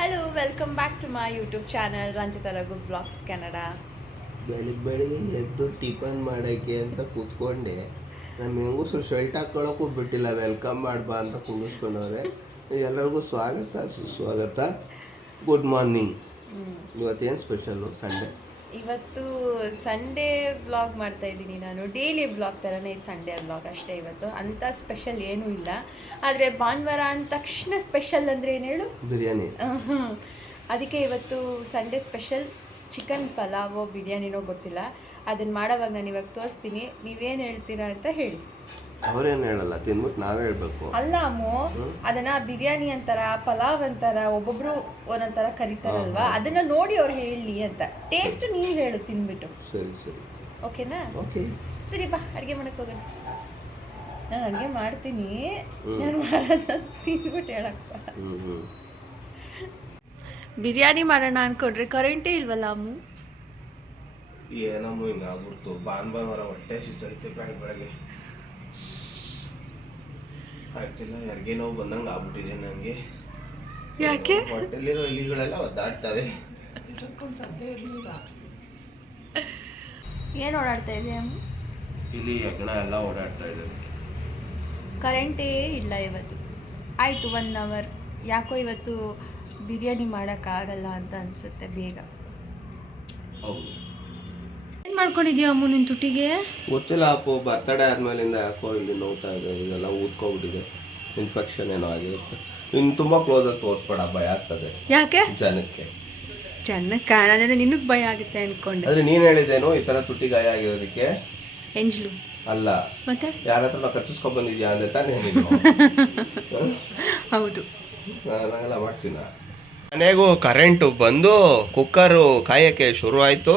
Hello welcome back to my YouTube channel Ranjitha Raghu blogs Kannada. ಬೆಳಿಗ್ಗೆ ಎದ್ದು tiffin ಮಾಡೋಕ್ಕೆ ಅಂತ ಕೂತ್ಕೊಂಡೆ. ನಮ್ಮ ಹೆಂಗಸರು ಶರ್ಟ್ ಹಾಕ್ಕೊಳ್ಳೋಕ್ಕೂ ಬಿಟ್ಟಿಲ್ಲ, ವೆಲ್ಕಮ್ ಮಾಡ್ಬಾ ಅಂತ ಕುಂಡಿಸ್ಕೊಂಡವ್ರೆ. ಎಲ್ಲರಿಗೂ ಸ್ವಾಗತ ಸುಸ್ವಾಗತ, ಗುಡ್ ಮಾರ್ನಿಂಗ್. ಇವತ್ತೇನು ಸ್ಪೆಷಲ್ಲು ಸಂಡೇ? ಇವತ್ತು ಸಂಡೇ ವ್ಲಾಗ್ ಮಾಡ್ತಾ ಇದ್ದೀನಿ ನಾನು. ಡೈಲಿ ವ್ಲಾಗ್ ಥರನೇ ಇದು ಸಂಡೇ ವ್ಲಾಗ್ ಅಷ್ಟೇ. ಇವತ್ತು ಅಂಥ ಸ್ಪೆಷಲ್ ಏನೂ ಇಲ್ಲ. ಆದರೆ ಭಾನುವಾರ ಅಂದ ತಕ್ಷಣ ಸ್ಪೆಷಲ್ ಅಂದರೆ ಏನು ಹೇಳು? ಬಿರಿಯಾನಿ. ಅದಕ್ಕೆ ಇವತ್ತು ಸಂಡೇ ಸ್ಪೆಷಲ್ ಚಿಕನ್ ಪಲಾವೋ ಬಿರಿಯಾನಿನೋ ಗೊತ್ತಿಲ್ಲ. ಅದನ್ನು ಮಾಡೋವಾಗ ನಾನು ಇವಾಗ ತೋರಿಸ್ತೀನಿ, ನೀವೇನು ಹೇಳ್ತೀರಾ ಅಂತ ಹೇಳಿ. ಅವ್ರೇನು ಹೇಳಲ್ಲ, ತಿನ್ಬಿಟ್ಟು ನಾವೇ ಹೇಳ್ಬೇಕು. ಅಲ್ಲ ಅಮ್ಮು, ಅದನ್ನ ಬಿರಿಯಾನಿ ಅಂತಾರ, ಪಲಾವ್ ಅಂತಾರ, ಒಬ್ಬೊಬ್ರು ಒಂದೊಂಥರ ಕರಿತಾರಲ್ವಾ, ಅದನ್ನ ನೋಡಿ ಅವ್ರು ಹೇಳಿ ಅಂತ. ಟೇಸ್ಟ್ ನೀವು ಹೇಳು ತಿನ್ಬಿಟ್ಟು. ಸರಿ ಸರಿ, ಓಕೆನಾ? ಓಕೆ. ಸರಿ ಬಾ, ಅಡುಗೆ ಮಾಡಕ್ಕೆ ಹೋಗೋಣ. ನಾನು ಅಡುಗೆ ಮಾಡ್ತೀನಿ, ನಾನು ಮಾಡೋದ ತಿನ್ಬಿಟ್ಟು ಹೇಳಕ್ಕ. ಬಿರಿಯಾನಿ ಮಾಡೋಣ ಅನ್ಕೊಂಡ್ರೆ ಕರೆಂಟೇ ಇಲ್ವಲ್ಲ ಅಮ್ಮು. ಏನಮ್ಮ ಹಿಂಗಾಗ್ಬಿಡ್ತು, ಭಾನುವಾರ ಹೊಟ್ಟೆ ಸಿಗ್ತೈತೆ ಬೆಳಗ್ಗೆ ಆಗ್ತಿಲ್ಲ. ಯಾರಿಗೆ ನೋವು ಬಂದಂಗೆ ಆಗ್ಬಿಟ್ಟಿದೆ ನನಗೆ. ಯಾಕೆ? ಹೊಟ್ಟೆಲಿರೋ ಇಲಿಗಳೆಲ್ಲ ಒದ್ದಾಡ್ತವೆ. ಏನು ಓಡಾಡ್ತಾ ಇದೆ ಅಮ್ಮ? ಇಲಿ ಹೆಗ್ಗಣ ಎಲ್ಲ ಓಡಾಡ್ತಾ ಇದ್ದಾವೆ. ಕರೆಂಟೇ ಇಲ್ಲ ಇವತ್ತು. ಆಯಿತು 1 ಅವರ್. ಯಾಕೋ ಇವತ್ತು ಬಿರಿಯಾನಿ ಮಾಡೋಕ್ಕಾಗಲ್ಲ ಅಂತ ಅನಿಸುತ್ತೆ ಬೇಗ. ಹೌದು. ಏನು ಮಾಡ್ಕೊಂಡಿದ್ಯಾ ಅಮ್ಮು ನಿನ್ನ ತುಟಿಗೆ? ಗೊತ್ತಿಲ್ಲ ಅಪ್ಪು, ಬರ್ತಡೇ ಆದ್ಮೇಲಿಂದ ಯಾಕೋ ಇಲ್ಲಿ ನೋವ್ತಾ ಇದೆ, ಇದೆಲ್ಲ ಊದ್ಕೊಂಡ್ಬಿಟ್ಟಿದೆ. ಇನ್ಫೆಕ್ಷನ್ ಏನೋ ಆಗಿರುತ್ತೆ. ಇನ್ನು ತುಂಬ ಕ್ಲೋಸಾಗಿ ತೋರಿಸ್ಬೇಡ, ಭಯ ಆಗ್ತದೆ ಯಾಕೆ? ಜನಕ್ಕೆ. ಜನಕ್ಕೆ ನಾನೇನು ನಿನಗೆ ಭಯ ಆಗುತ್ತೆ ಅಂದ್ಕೊಂಡೆ. ಆದರೆ ನೀನು ಹೇಳಿದ್ದೇನು ಈ ಥರ ತುಟಿ ಗಾಯ ಆಗಿರೋದಕ್ಕೆ? ಎಂಜ್ಲು ಅಲ್ಲ, ಮತ್ತೆ ಯಾರ ಹತ್ರ ಕಚ್ಚಿಸ್ಕೊಂಡ್ ಬಂದಿದ್ಯಾ ಅಂದೆ ತಾನೇ ನೀನು? ಹೌದು, ನಾನೆಲ್ಲ ಮಾಡ್ತೀನ. ಮನೆಗೂ ಕರೆಂಟು ಬಂದು ಕುಕ್ಕರು ಕಾಯೋಕ್ಕೆ ಶುರು ಆಯಿತು.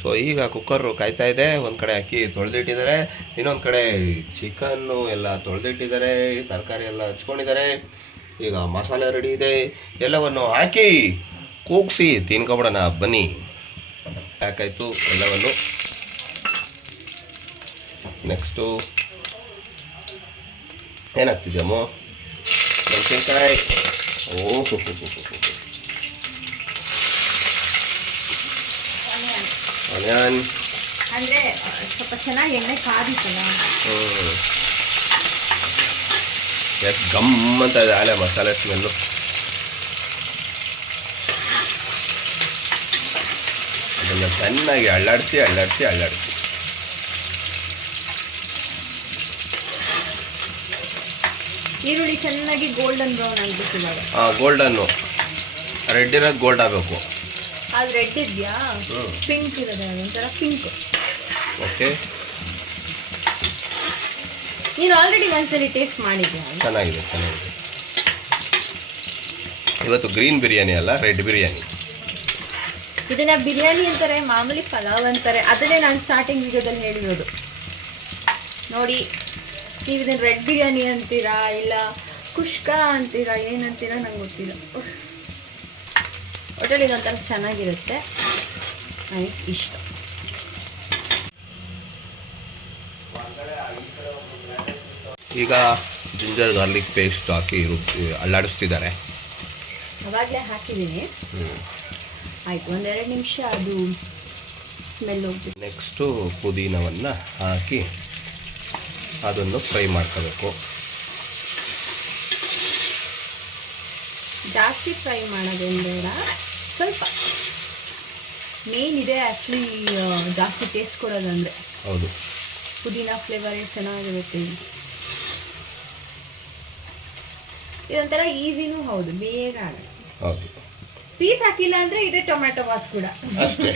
ಸೊ ಈಗ ಕುಕ್ಕರು ಕಾಯ್ತಾ ಇದೆ. ಒಂದು ಕಡೆ ಅಕ್ಕಿ ತೊಳೆದಿಟ್ಟಿದ್ದಾರೆ, ಇನ್ನೊಂದು ಕಡೆ ಚಿಕನ್ನು ಎಲ್ಲ ತೊಳೆದಿಟ್ಟಿದ್ದಾರೆ, ತರಕಾರಿ ಎಲ್ಲ ಹಚ್ಕೊಂಡಿದ್ದಾರೆ. ಈಗ ಮಸಾಲೆ ರೆಡಿ ಇದೆ, ಎಲ್ಲವನ್ನು ಹಾಕಿ ಕೂಗಿಸಿ ತಿನ್ಕೊಬಿಡೋಣ ಬನ್ನಿ. ಯಾಕಾಯಿತು ಎಲ್ಲವನ್ನು. ನೆಕ್ಸ್ಟು ಏನಾಗ್ತಿದ್ಯಮ್ಮ? ಮೆಣಸಿನ್ಕಾಯಿ. ಓಹೋ, ಆನಿಯನ್ ಅಂದರೆ ಸ್ವಲ್ಪ ಚೆನ್ನಾಗಿ ಎಣ್ಣೆ ಕಾದಿತ್ತಲ್ಲ. ಎಷ್ಟು ಗಮ್ ಅಂತ ಇದೆ ಆಲೆ ಮಸಾಲೆ ಸ್ಮೆಲ್ಲು. ಅದನ್ನು ಚೆನ್ನಾಗಿ ಅಳ್ಳಾಡಿಸಿ ಅಳ್ಳಾಡಿಸಿ ಅಳ್ಳಾಡಿಸಿ. ಈರುಳ್ಳಿ ಚೆನ್ನಾಗಿ ಗೋಲ್ಡನ್ ಬ್ರೌನ್ ಆಗಬೇಕು ಇವಾಗ. ಗೋಲ್ಡನ್ನು, ರೆಡ್ ಇರೋದು ಗೋಲ್ಡ್ ಆಗಬೇಕು. ಅದು ರೆಡ್ ಇದೆಯಾ? ಪಿಂಕ್ ಇರೋದು, ಒಂಥರ ಪಿಂಕ್. ಓಕೆ, ನೀನು ಆಲ್ರೆಡಿ ಒಂದ್ಸಲಿ ಟೇಸ್ಟ್ ಮಾಡಿದ್ಯಾ? ಚೆನ್ನಾಗಿದೆ ಚೆನ್ನಾಗಿದೆ. ಇವತ್ತು ಗ್ರೀನ್ ಬಿರಿಯಾನಿ ಅಲ್ಲ, ರೆಡ್ ಬಿರಿಯಾನಿ. ಇದನ್ನ ಬಿರಿಯಾನಿ ಅಂತಾರೆ, ಮಾಮೂಲಿ ಪಲಾವ್ ಅಂತಾರೆ. ಅದನ್ನೇ ನಾನು ಸ್ಟಾರ್ಟಿಂಗ್ ವಿಡಿಯೋದಲ್ಲಿ ಹೇಳಿರೋದು ನೋಡಿ. ನೀವು ಇದನ್ನು ರೆಡ್ ಬಿರಿಯಾನಿ ಅಂತೀರಾ, ಇಲ್ಲ ಕುಷ್ಕಾ ಅಂತೀರಾ, ಏನಂತೀರಾ ನಂಗೆ ಗೊತ್ತಿಲ್ಲ. ಹೋಟೆಲ್ ಇದೊಂಥರ ಚೆನ್ನಾಗಿರುತ್ತೆ, ನನಗೆ ಇಷ್ಟ. ಈಗ ಜಿಂಜರ್ ಗಾರ್ಲಿಕ್ ಪೇಸ್ಟ್ ಹಾಕಿ ಅಲ್ಲಾಡಿಸ್ತಿದ್ದಾರೆ. ಅವಾಗಲೇ ಹಾಕಿದ್ದೀನಿ. ಆಯಿತು, 1-2 ನಿಮಿಷ ಅದು ಸ್ಮೆಲ್ ಹೋಗ್ತಿದೆ. ನೆಕ್ಸ್ಟು ಪುದೀನವನ್ನು ಹಾಕಿ ಅದನ್ನು ಫ್ರೈ ಮಾಡ್ಕೋಬೇಕು. ಜಾಸ್ತಿ ಫ್ರೈ ಮಾಡೋದೇನು ಬೇಡ, ಸ್ವಲ್ಪ. ಮೇನ್ ಇದೆ ಆ್ಯಕ್ಚುಲಿ ಜಾಸ್ತಿ ಟೇಸ್ಟ್ ಕೊಡೋದಂದರೆ. ಹೌದು, ಪುದೀನ ಫ್ಲೇವರ್ ಚೆನ್ನಾಗಿರುತ್ತೆ. ಇದೊಂಥರ ಈಸಿನೂ ಹೌದು, ಬೇಗ ಆಗುತ್ತೆ. ಹೌದು. ಪೀಸ್ ಹಾಕಿಲ್ಲ ಅಂದರೆ ಇದೆ ಟೊಮ್ಯಾಟೊ ಬಾತ್ ಕೂಡ ಅಷ್ಟೇ.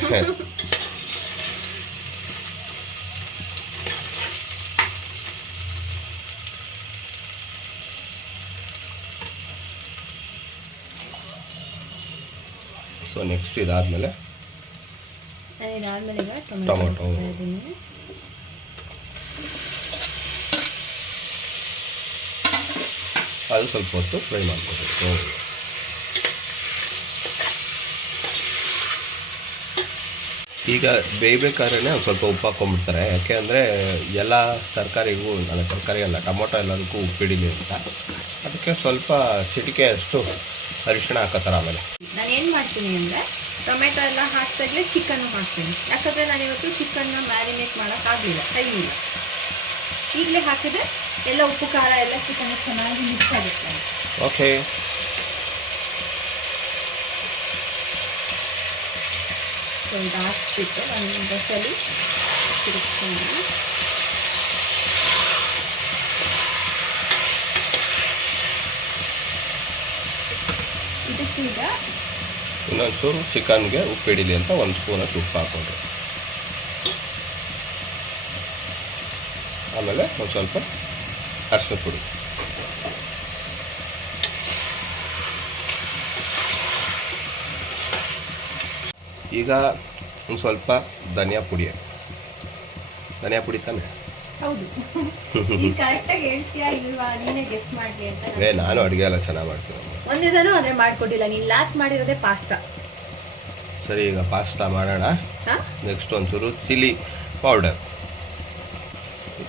ಸೊ ನೆಕ್ಸ್ಟ್ ಇದಾದಮೇಲೆ ಇದಾದ್ಮೇಲೆ ಈಗ ಟೊಮೊಟೊ ಅದು ಸ್ವಲ್ಪ ಹೊತ್ತು ಫ್ರೈ ಮಾಡ್ಕೋಬೇಕು. ಈಗ ಬೇಯಬೇಕಾದ್ರೆ ಒಂದು ಸ್ವಲ್ಪ ಉಪ್ಪು ಹಾಕ್ಕೊಂಡ್ಬಿಡ್ತಾರೆ, ಯಾಕೆ ಅಂದರೆ ಎಲ್ಲ ತರಕಾರಿಗೂ ತರಕಾರಿ ಅಲ್ಲ ಟೊಮೊಟೊ ಎಲ್ಲದಕ್ಕೂ ಉಪ್ಪಿಡಿಲಿ ಅಂತ. ಅದಕ್ಕೆ ಸ್ವಲ್ಪ ಚಿಟಿಕೆ ಅಷ್ಟು ಅರಿಶಿಣ ಹಾಕೋತಾರೆ. ಆಮೇಲೆ ನಾನು ಏನು ಮಾಡ್ತೀನಿ ಅಂದರೆ ಟೊಮೆಟೊ ಎಲ್ಲ ಹಾಕಿದಾಗಲೇ ಚಿಕನ್ ಹಾಕ್ತೀನಿ. ಯಾಕಂದರೆ ನಾನಿವತ್ತು ಚಿಕನ್ನ ಮ್ಯಾರಿನೇಟ್ ಮಾಡೋಕ್ಕಾಗಲಿಲ್ಲ, ಟೈಮ್ ಇಲ್ಲ. ಈಗಲೇ ಹಾಕಿದ್ರೆ ಎಲ್ಲ ಉಪ್ಪು ಖಾರ ಎಲ್ಲ ಚಿಕನ್ ಚೆನ್ನಾಗಿ ಮಿಕ್ಸ್ ಆಗುತ್ತೆ. ಓಕೆ, ಸೊ ಇದು ಹಾಕ್ಬಿಟ್ಟು ಒಂದು ಬಸ್ಸಲ್ಲಿ ತಿರುಗಿಸ್ಕೊಂಡು ಇದಕ್ಕೀಗ ಇನ್ನೊಂದು ಚೂರು ಚಿಕನ್ಗೆ ಉಪ್ಪಿಡಿಲಿ ಅಂತ 1 ಸ್ಪೂನಷ್ಟು ಉಪ್ಪು ಹಾಕ್ಕೊಂಡ್ರೆ, ಆಮೇಲೆ ಒಂದು ಸ್ವಲ್ಪ ಅರಿಶಿನ ಪುಡಿ, ಈಗ ಒಂದು ಸ್ವಲ್ಪ ಧನಿಯಾ ಪುಡಿ ತಾನೆ? ಹೌದು. ನೀನು ಕರೆಕ್ಟಾಗಿ ಹೇಳ್ತೀಯಾ ಇಲ್ವಾ, ನೀನೇ ಗೆಸ್ ಮಾಡಲಿ ಅಂತ. ನಾನು ಅಡುಗೆ ಎಲ್ಲ ಚೆನ್ನಾಗಿ ಮಾಡ್ತೀನಿ. ಒಂದೇ ದಿನ ಆದರೆ ಮಾಡಿಕೊಟ್ಟಿಲ್ಲ ನೀನು. ಲಾಸ್ಟ್ ಮಾಡಿರೋದೇ ಪಾಸ್ತಾ. ಸರಿ, ಈಗ ಪಾಸ್ತಾ ಮಾಡೋಣ. ಹಾಂ, ನೆಕ್ಸ್ಟ್ ಒಂಚೂರು ಚಿಲ್ಲಿ ಪೌಡರ್,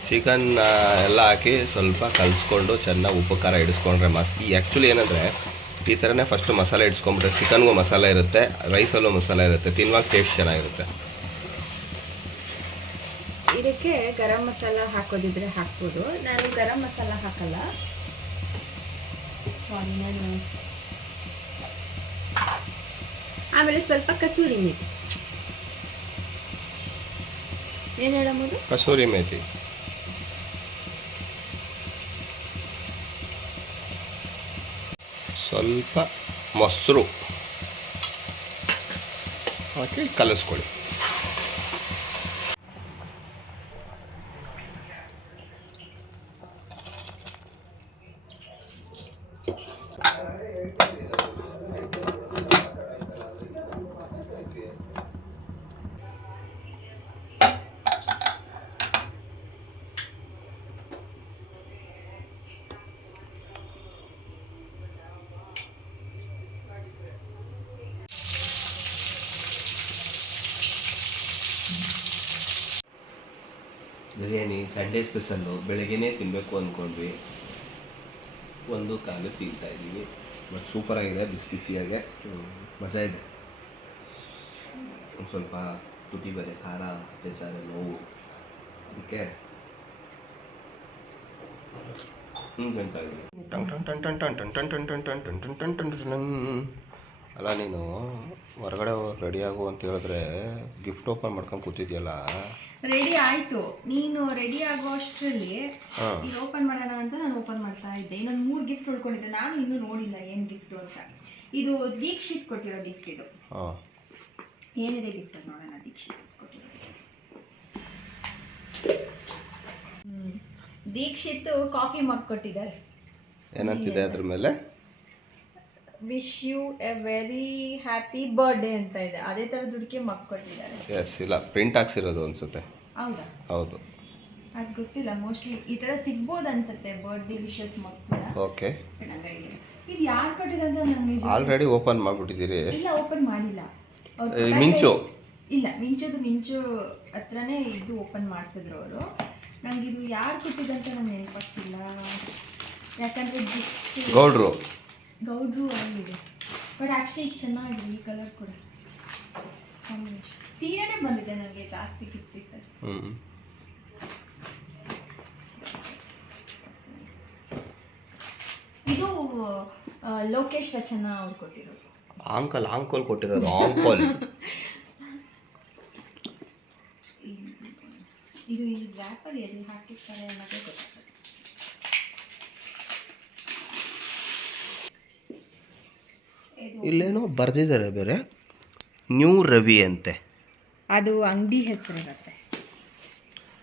ಚಿಕನ್ ಎಲ್ಲ ಹಾಕಿ ಸ್ವಲ್ಪ ಕಲಿಸ್ಕೊಂಡು ಚೆನ್ನಾಗಿ ಉಪ್ಪು ಖಾರ ಇಡಿಸ್ಕೊಂಡ್ರೆ ಆ್ಯಕ್ಚುಲಿ ಏನಂದರೆ ಈ ಥರನೇ ಫಸ್ಟು ಮಸಾಲೆ ಇಡಿಸ್ಕೊಂಡ್ಬಿಟ್ರೆ ಚಿಕನ್ಗೂ ಮಸಾಲೆ ಇರುತ್ತೆ, ರೈಸಲ್ಲೂ ಮಸಾಲೆ ಇರುತ್ತೆ, ತಿನ್ನುವಾಗ ಟೇಸ್ಟ್ ಚೆನ್ನಾಗಿರುತ್ತೆ. ಇದಕ್ಕೆ ಗರಂ ಮಸಾಲ ಹಾಕೋದಿದ್ರೆ ಹಾಕ್ಬೋದು. ನಾನು ಗರಂ ಮಸಾಲ ಹಾಕಲ್ಲ. ಸಾರಿ, ನಾನು ಆಮೇಲೆ ಸ್ವಲ್ಪ ಕಸೂರಿ ಮೇಥಿ. ಏನು ಹೇಳಬಹುದು? ಕಸೂರಿ ಮೇಥಿ, ಸ್ವಲ್ಪ ಮೊಸರು ಹಾಕಿ ಕಲಿಸ್ಕೊಳ್ಳಿ. ಬಿರಿಯಾನಿ ಸಂಡೇ ಸ್ಪೆಷಲ್ಲು, ಬೆಳಗ್ಗೆನೇ ತಿನ್ನಬೇಕು ಅಂದ್ಕೊಂಡ್ವಿ, 1 ತಿಂತಾ ಇದ್ದೀವಿ. ಬಟ್ ಸೂಪರಾಗಿದೆ, ಬಿಸಿ ಬಿಸಿಯಾಗೆ ಮಜಾ ಇದೆ. ಒಂದು ಸ್ವಲ್ಪ ತುಟಿ ಬೇರೆ ಖಾರ, ಬೇಸಾರೆ ನೋವು, ಅದಕ್ಕೆ ತಿಂತಾ ಇದ್ದೀವಿ. ಅಲ್ಲ, ನೀನು ಹೊರಗಡೆ ರೆಡಿ ಆಗು ಅಂತ ಹೇಳಿದ್ರೆ ಗಿಫ್ಟ್ ಓಪನ್ ಮಾಡ್ಕೊಂಡು ಕೂತಿದ್ಯಲ್ಲ. ರೆಡಿ ಆಯಿತು. ನೀನು ರೆಡಿ ಆಗೋ ಅಷ್ಟರಲ್ಲಿ ಇದು ಓಪನ್ ಮಾಡೋಣ ಅಂತ ನಾನು ಓಪನ್ ಮಾಡ್ತಾ ಇದ್ದೆ. ಇನ್ನೊಂದು 3 ಗಿಫ್ಟ್ ಉಳ್ಕೊಂಡಿದ್ದೆ. ನಾನು ಇನ್ನೂ ನೋಡಿಲ್ಲ ಏನು ಗಿಫ್ಟು ಅಂತ. ಇದು ದೀಕ್ಷಿತ್ ಕೊಟ್ಟಿರೋ ಗಿಫ್ಟ್. ಇದು ಏನಿದೆ ಗಿಫ್ಟ್ ಅಂತ ನೋಡೋಣ. ದೀಕ್ಷಿತ್ ಕೊಟ್ಟಿರೋ ದೀಕ್ಷಿತ್ ಕಾಫಿ ಮಗ್ ಕೊಟ್ಟಿದ್ದಾರೆ. ಏನಂತಿದೆ ಅದ್ರ ಮೇಲೆ? Wish you a very happy birthday ಅಂತ ಇದೆ. ಅದೇ ಥರ ದುಡ್ಡಿಗೆ ಮಗ್ ಕೊಟ್ಟಿದ್ದಾರೆ. ಎಸ್, ಇಲ್ಲ ಪ್ರಿಂಟ್ ಹಾಕ್ಸಿರೋದು ಅನ್ಸುತ್ತೆ. ಹೌದಾ? ಹೌದು. ಅದು ಗೊತ್ತಿಲ್ಲ, ಮೋಸ್ಟ್ಲಿ ಈ ಥರ ಸಿಗ್ಬೋದು ಅನ್ಸುತ್ತೆ. ಬರ್ಡೇ ವಿಶಸ್ ಮಗ್ ಕೂಡ. ಓಕೆ, ಇದು ಯಾರು ಕೊಟ್ಟಿದೆ ಅಂತ ನನಗೆ ಆಲ್ರೆಡಿ ಓಪನ್ ಮಾಡಿಬಿಟ್ಟಿದ್ದೀರಿ? ಇಲ್ಲ, ಓಪನ್ ಮಾಡಿಲ್ಲ. ಮಿಂಚು ಇಲ್ಲ, ಮಿಂಚು ಹತ್ರನೇ ಇದು ಓಪನ್ ಮಾಡಿಸಿದ್ರು ಅವರು. ನಂಗೆ ಇದು ಯಾರು ಕೊಟ್ಟಿದ್ದಂತ ನಂಗೆ ನೆನಪಾಗ್ತಿಲ್ಲ. ಯಾಕಂದರೆ ಗೌಡ್ರು ಆಗಿದೆ. ಬಟ್ ಆ್ಯಕ್ಚುಲಿ ಈಗ ಚೆನ್ನಾಗಿದೆ ಈ ಕಲರ್ ಕೂಡ. ಸೀರೆನೇ ಬಂದಿದೆ ನನಗೆ ಜಾಸ್ತಿ ಗಿಫ್ಟ್ ಸರ್. ಇದು ಲೋಕೇಶ್ ರಚನಾ ಅವ್ರು ಕೊಟ್ಟಿರೋದು. ಆಂಕೋಲ್ ಕೊಟ್ಟಿರೋದು. ಆಂಕೋಲ್ ಇದು ಈ ರ್ಯಾಪರ್ ಎಲ್ಲಿ ಹಾಕಿರ್ತಾರೆ ಅನ್ನೋದೇ ಗೊತ್ತಾಗ್ತದೆ. ಇಲ್ಲೇನೋ ಬರ್ದಿದ್ದಾರೆ ಬೇರೆ, ನ್ಯೂ ರವಿ ಅಂತೆ. ಅದು ಅಂಗಡಿ ಹೆಸರು ಇರುತ್ತೆ.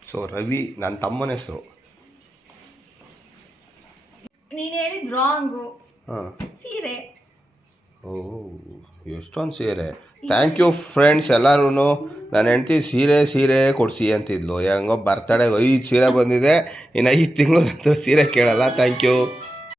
ಸೊ ರವಿ ನನ್ನ ತಮ್ಮನ ಹೆಸರು. ನೀನು ಹೇಳಿದ್ ರಾಂಗು. ಸೀರೆ. ಓ, ಎಷ್ಟೊಂದು ಸೀರೆ. ಥ್ಯಾಂಕ್ ಯು ಫ್ರೆಂಡ್ಸ್ ಎಲ್ಲರೂ. ನನ್ನ ಹೆಂಡ್ತಿ ಸೀರೆ ಕೊಡಿಸಿ ಅಂತಿದ್ಲು. ಹೆಂಗೋ ಬರ್ತಡೆಗೆ 5 ಸೀರೆ ಬಂದಿದೆ. ಇನ್ನು 5 ತಿಂಗಳು ನಂತರ ಸೀರೆ ಕೇಳಲ್ಲ. Thank you.